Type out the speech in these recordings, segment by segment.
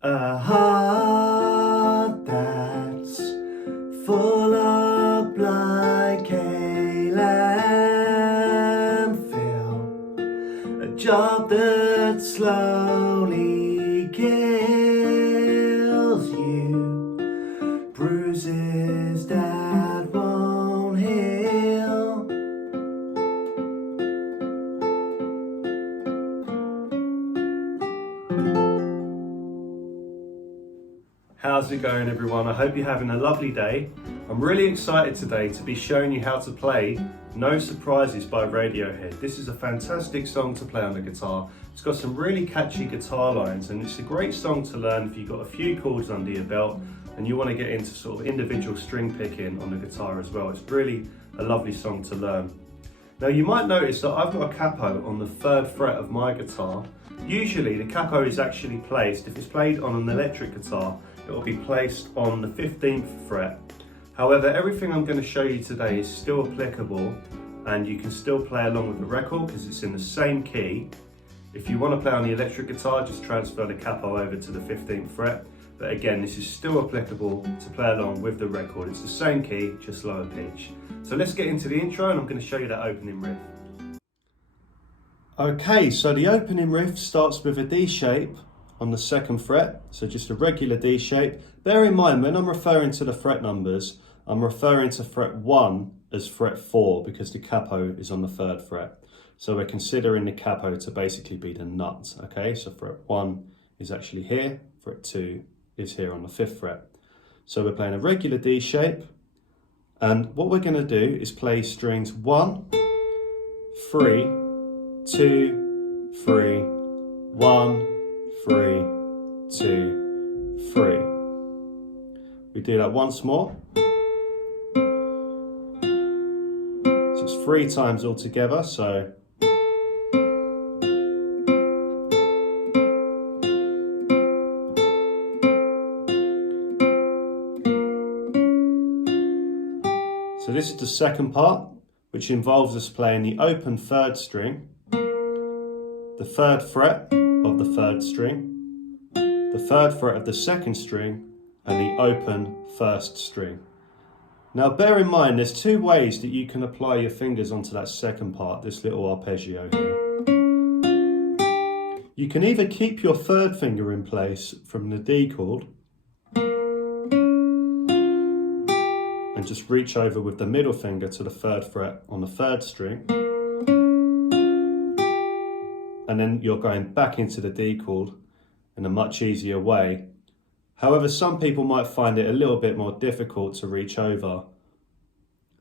A heart that's full up like a landfill, a job that slowly kills you, bruises that won't heal. How's it going, everyone? I hope you're having a lovely day. I'm really excited today to be showing you how to play No Surprises by Radiohead. This is a fantastic song to play on the guitar. It's got some really catchy guitar lines and it's a great song to learn if you've got a few chords under your belt and you want to get into sort of individual string picking on the guitar as well. It's really a lovely song to learn. Now you might notice that I've got a capo on the 3rd fret of my guitar. Usually the capo is actually placed, if it's played on an electric guitar, it will be placed on the 15th fret. However, everything I'm going to show you today is still applicable and you can still play along with the record because it's in the same key. If you want to play on the electric guitar, just transfer the capo over to the 15th fret. But again, this is still applicable to play along with the record. It's the same key, just lower pitch. So let's get into the intro and I'm going to show you that opening riff. Okay, so the opening riff starts with a D shape on the 2nd fret, so just a regular D shape. Bear in mind, when I'm referring to the fret numbers, I'm referring to fret 1 as fret 4 because the capo is on the 3rd fret. So we're considering the capo to basically be the nut, okay? So fret 1 is actually here, fret 2 is here on the 5th fret. So we're playing a regular D shape, and what we're gonna do is play strings 1, 3, 2, 3, 1, 3, 2, 3. We do that once more. So it's 3 times all together, so this is the second part, which involves us playing the open 3rd string, the 3rd fret of the 3rd string, the 3rd fret of the 2nd string, and the open 1st string. Now bear in mind, there's 2 ways that you can apply your fingers onto that second part, this little arpeggio here. You can either keep your 3rd finger in place from the D chord, and just reach over with the middle finger to the 3rd fret on the 3rd string. And then you're going back into the D chord in a much easier way. However, some people might find it a little bit more difficult to reach over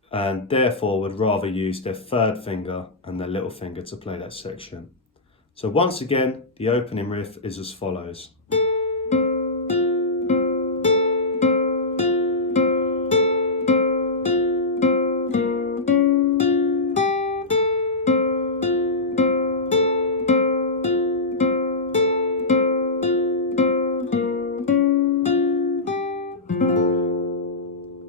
and therefore would rather use their 3rd finger and their little finger to play that section. So once again, the opening riff is as follows.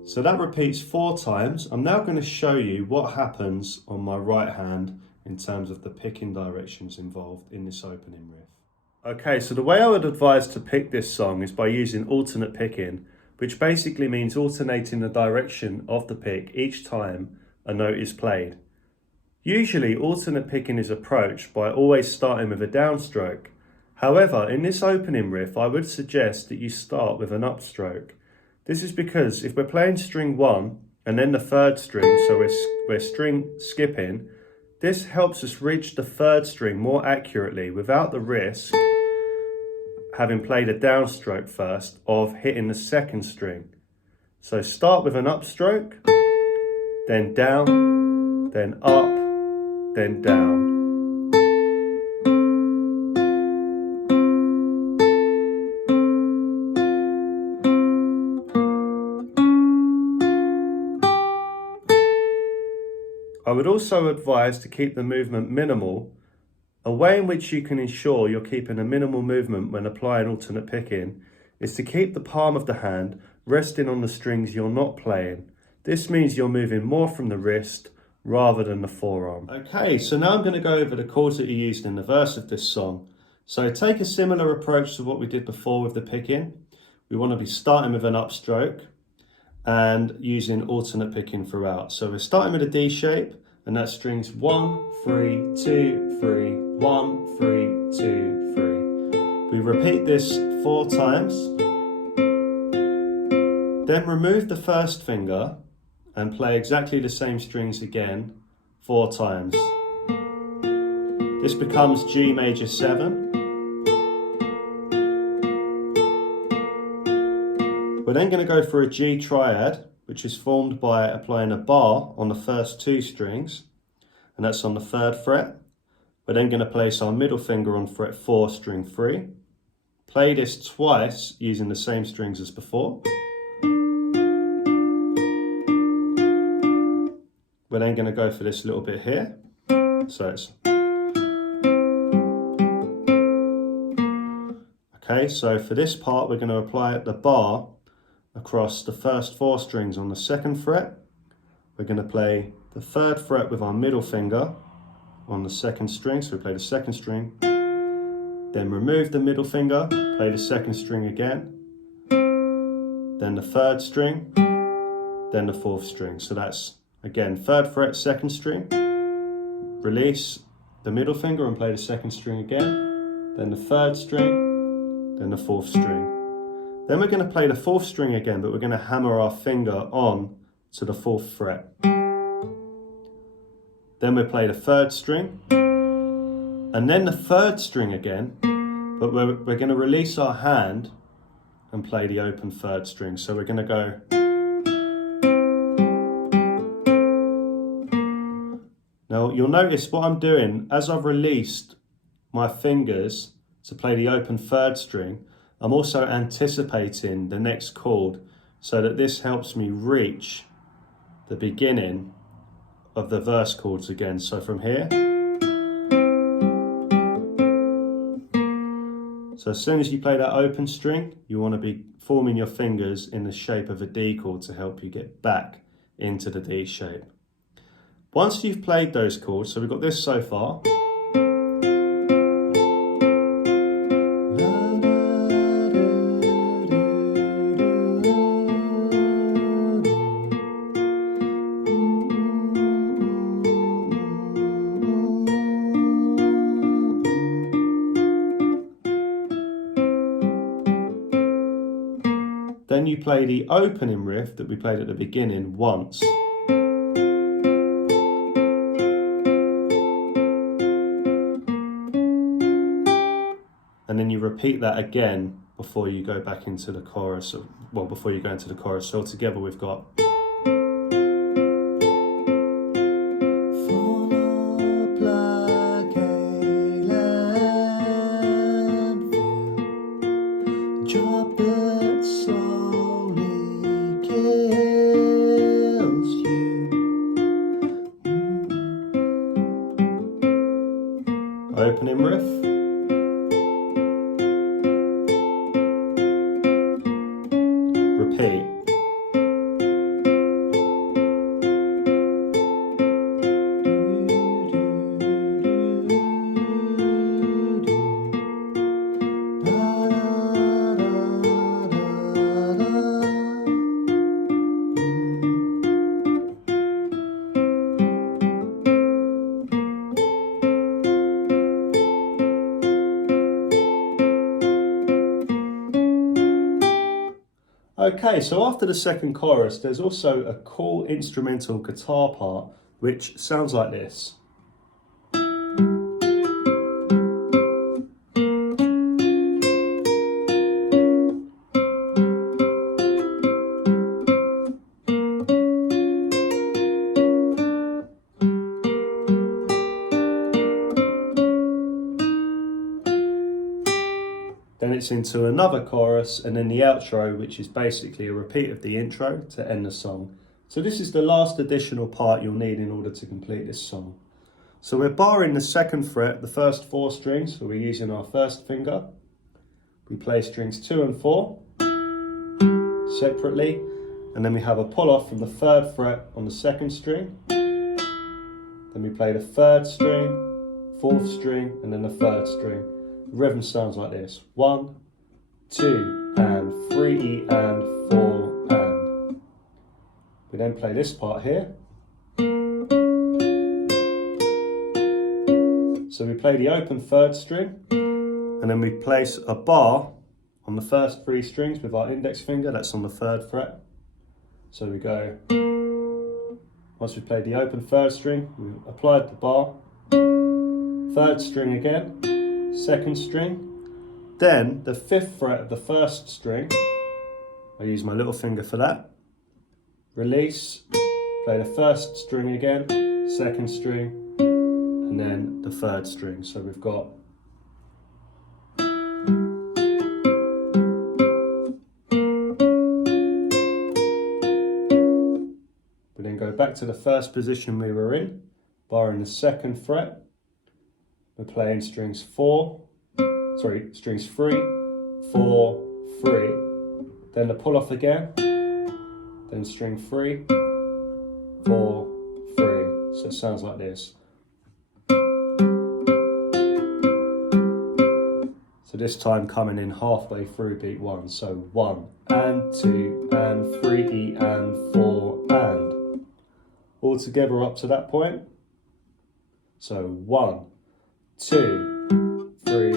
So that repeats 4 times. I'm now going to show you what happens on my right hand in terms of the picking directions involved in this opening riff. Okay, so the way I would advise to pick this song is by using alternate picking, which basically means alternating the direction of the pick each time a note is played. Usually, alternate picking is approached by always starting with a downstroke. However, in this opening riff, I would suggest that you start with an upstroke. This is because if we're playing string 1 and then the 3rd string, so we're string skipping, this helps us reach the 3rd string more accurately without the risk, having played a downstroke first, of hitting the 2nd string. So start with an upstroke, then down, then up, then down. I would also advise to keep the movement minimal. A way in which you can ensure you're keeping a minimal movement when applying alternate picking is to keep the palm of the hand resting on the strings you're not playing. This means you're moving more from the wrist rather than the forearm. Okay, so now I'm going to go over the chords that are used in the verse of this song. So take a similar approach to what we did before with the picking. We want to be starting with an upstroke and using alternate picking throughout. So we're starting with a D shape, and that strings 1, 3, 2, 3, 1, 3, 2, 3. We repeat this 4 times. Then remove the first finger and play exactly the same strings again 4 times. This becomes G major 7. We're then going to go for a G triad, which is formed by applying a bar on the first 2 strings, and that's on the 3rd fret. We're then going to place our middle finger on fret 4, string 3. Play this twice using the same strings as before. We're then going to go for this little bit here. So it's okay, so for this part we're going to apply the bar across the first 4 strings on the 2nd fret. We're going to play the 3rd fret with our middle finger on the 2nd string, so we play the 2nd string, then remove the middle finger, play the 2nd string again, then the 3rd string, then the 4th string. So that's again 3rd fret, 2nd string, release the middle finger and play the 2nd string again, then the 3rd string, then the 4th string. Then we're going to play the 4th string again, but we're going to hammer our finger on to the 4th fret. Then we play the 3rd string, and then the 3rd string again, but we're going to release our hand and play the open 3rd string. So we're going to go. Now you'll notice what I'm doing, as I've released my fingers to play the open 3rd string, I'm also anticipating the next chord, so that this helps me reach the beginning of the verse chords again. So from here, so as soon as you play that open string, you want to be forming your fingers in the shape of a D chord to help you get back into the D shape. Once you've played those chords, so we've got this so far. Then you play the opening riff that we played at the beginning once. And then you repeat that again before you go back into the chorus, well, before you go into the chorus. So together we've got. Opening riff. Repeat. Okay, so after the second chorus, there's also a cool instrumental guitar part, which sounds like this. Then it's into another chorus and then the outro, which is basically a repeat of the intro to end the song. So this is the last additional part you'll need in order to complete this song. So we're barring the 2nd fret, the first 4 strings, so we're using our 1st finger. We play strings 2 and 4 separately, and then we have a pull off from the 3rd fret on the 2nd string. Then we play the 3rd string, 4th string, and then the 3rd string. The rhythm sounds like this. 1, 2, and 3, and 4, and. We then play this part here. So we play the open 3rd string, and then we place a bar on the first 3 strings with our index finger, that's on the 3rd fret. So we go, once we've played the open 3rd string, we've applied the bar, 3rd string again, 2nd string, then the 5th fret of the 1st string, I use my little finger for that, release, play the 1st string again, 2nd string, and then the 3rd string. So we've got we then go back to the first position we were in, barring the 2nd fret. We're playing strings 3, 4, 3, then the pull off again, then string 3, 4, 3. So it sounds like this. So this time coming in halfway through beat 1. So 1 and 2 and 3 and 4 and. All together up to that point. So 1, 2, 3,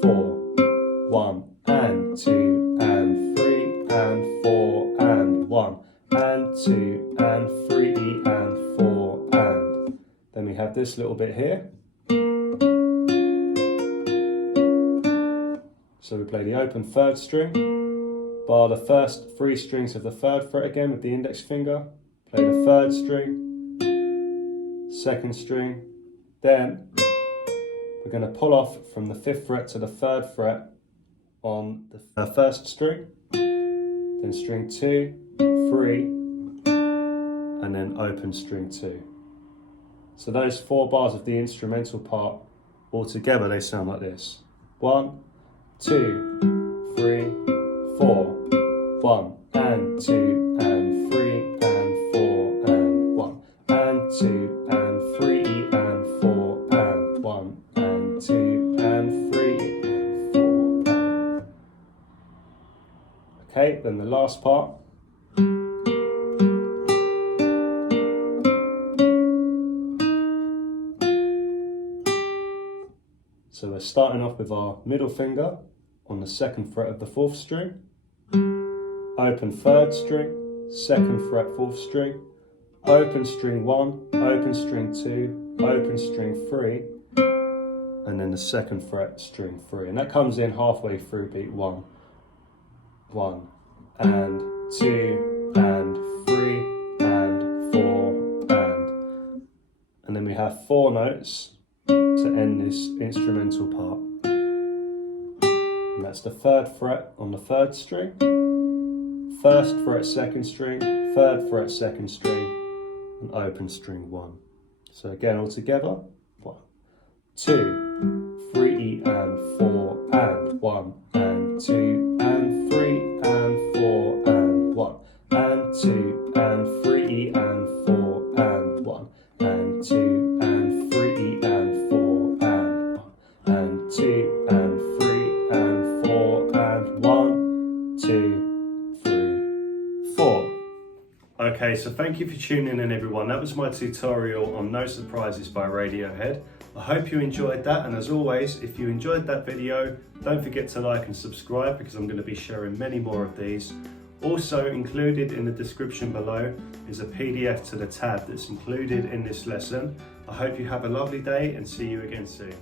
4, 1 and 2 and 3 and 4 and 1 and 2 and 3 and 4 and. Then we have this little bit here. So we play the open 3rd string, bar the first 3 strings of the 3rd fret again with the index finger, play the 3rd string, 2nd string, then we're going to pull off from the 5th fret to the 3rd fret on the 1st string, then string 2, 3, and then open string 2. So those 4 bars of the instrumental part, all together they sound like this. 1, 2, 3, 4, 1 and 2 and 3 and 4 and 1 and 2 and 3 and 4 and 1 and 2 and 3 and 4 and. Okay, then the last part. So we're starting off with our middle finger on the 2nd fret of the 4th string, open 3rd string, 2nd fret 4th string, open string 1, open string 2, open string 3, and then the 2nd fret string 3. And that comes in halfway through beat 1. 1 and 2 and 3 and 4 and then we have 4 notes to end this instrumental part. And that's the 3rd fret on the 3rd string, 1st fret 2nd string, 3rd fret 2nd string, and open string 1. So again, all together, 1, 2, 3 and 4 and 1 and 2 and 3 and 4 and 1 and 2 and 3 and 4 and 1 and 2 and 3 and 4 and 1 and 2 and 3 and 4 and 1, 2, 3, 4. Okay, so thank you for tuning in everyone. That was my tutorial on No Surprises by Radiohead. I hope you enjoyed that, and as always, if you enjoyed that video, don't forget to like and subscribe because I'm going to be sharing many more of these. Also included in the description below is a PDF to the tab that's included in this lesson. I hope you have a lovely day and see you again soon.